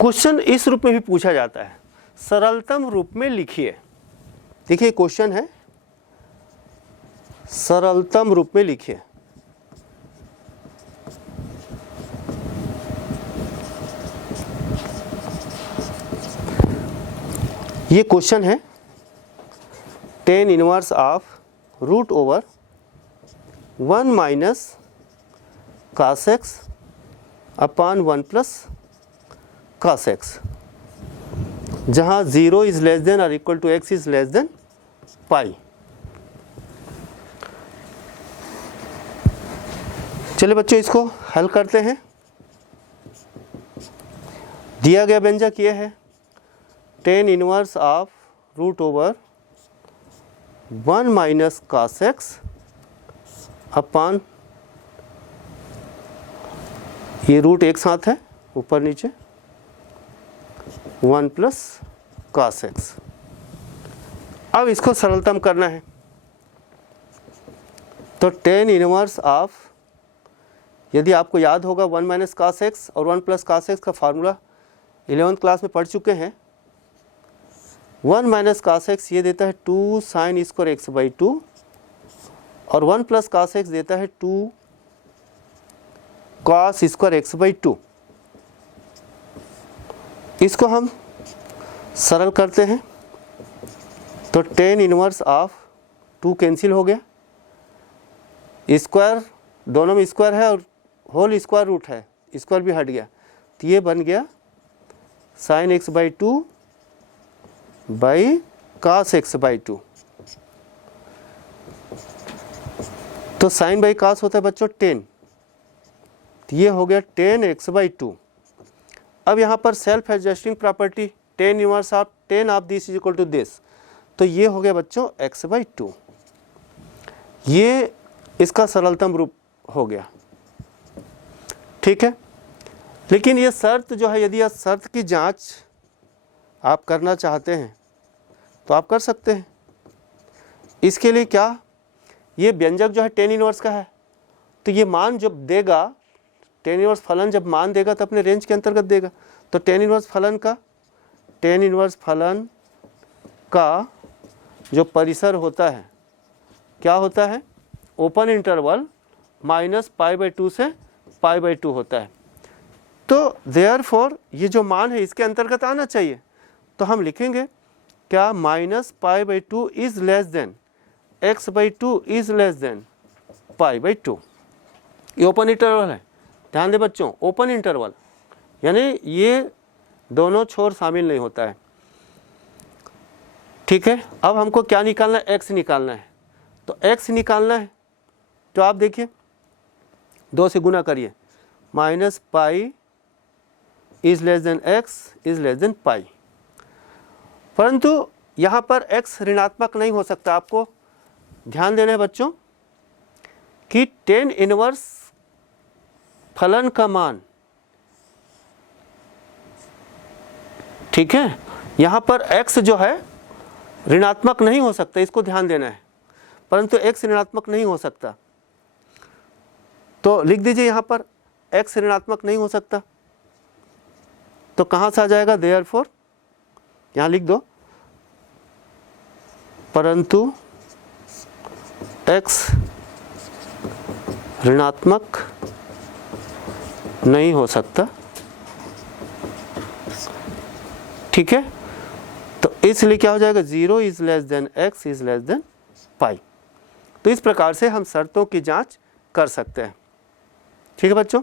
Question इस रूप में भी पूछा जाता है, सरलतम रूप में लिखिए। देखिए क्वेश्चन है सरलतम रूप में लिखिए। ये क्वेश्चन है tan inverse of root over 1 minus cos x upon 1 plus cos x, जहाँ 0 इज लेस देन और equal to x is less than pi. चलिए बच्चों इसको हल करते हैं। दिया गया व्यंजक ये है tan inverse of root over 1 minus cos x upon, ये रूट एक साथ है ऊपर नीचे, 1 प्लस cos x। अब इसको सरलतम करना है तो tan इनवर्स ऑफ, यदि आपको याद होगा 1 माइनस cos x और 1 प्लस cos x का फार्मूला 11th क्लास में पढ़ चुके हैं। 1 माइनस cos x ये देता है 2 साइन स्क्वायर x बाई 2 और 1 प्लस cos x देता है 2 cos स्क्वायर x बाई 2। इसको हम सरल करते हैं तो tan इनवर्स ऑफ 2 कैंसिल हो गया, स्क्वायर दोनों में स्क्वायर है और होल स्क्वायर रूट है, स्क्वायर भी हट गया, तो ये बन गया sine x by 2 by cos x by 2। तो साइन बाई cos होता है बच्चों tan, तो ये हो गया tan x बाई 2। अब यहाँ पर self adjusting property tan inverse of tan of this is equal to this, तो ये हो गया बच्चों x बाई 2। ये इसका सरलतम रूप हो गया, ठीक है। लेकिन ये शर्त जो है, यदि यह शर्त की जांच आप करना चाहते हैं तो आप कर सकते हैं। इसके लिए क्या, ये व्यंजक जो है tan इनवर्स का है, तो ये मान जब देगा, tan इनवर्स फलन जब मान देगा तो अपने रेंज के अंतर्गत देगा। तो tan इनवर्स फलन का जो परिसर होता है क्या होता है, open interval minus pi by 2 से पाई बाई 2 होता है। तो देयरफॉर ये जो मान है इसके अंतर्गत आना चाहिए, तो हम लिखेंगे क्या, minus pi by 2 is less than x by 2 is less than pi by 2। ये ओपन इंटरवल है, ध्यान दें बच्चों, ओपन इंटरवल यानी ये दोनों छोर शामिल नहीं होता है, ठीक है। अब हमको क्या निकालना है, x निकालना है। तो x निकालना है तो आप देखिए 2 से गुना करिए, minus pi is less than x is less than pi. परंतु यहाँ पर x ऋणात्मक नहीं हो सकता। आपको ध्यान देना है बच्चों कि tan इनवर्स फलन का मान, ठीक है, यहाँ पर x जो है ऋणात्मक नहीं हो सकता, इसको ध्यान देना है। परंतु x ऋणात्मक नहीं हो सकता, तो लिख दीजिए यहाँ पर x ऋणात्मक नहीं हो सकता, तो कहाँ से आ जाएगा, देयरफॉर यहाँ लिख दो, परंतु x ऋणात्मक नहीं हो सकता, ठीक है। तो इसलिए क्या हो जाएगा, 0 is less than x is less than pi. तो इस प्रकार से हम शर्तों की जांच कर सकते हैं, ठीक है बच्चों।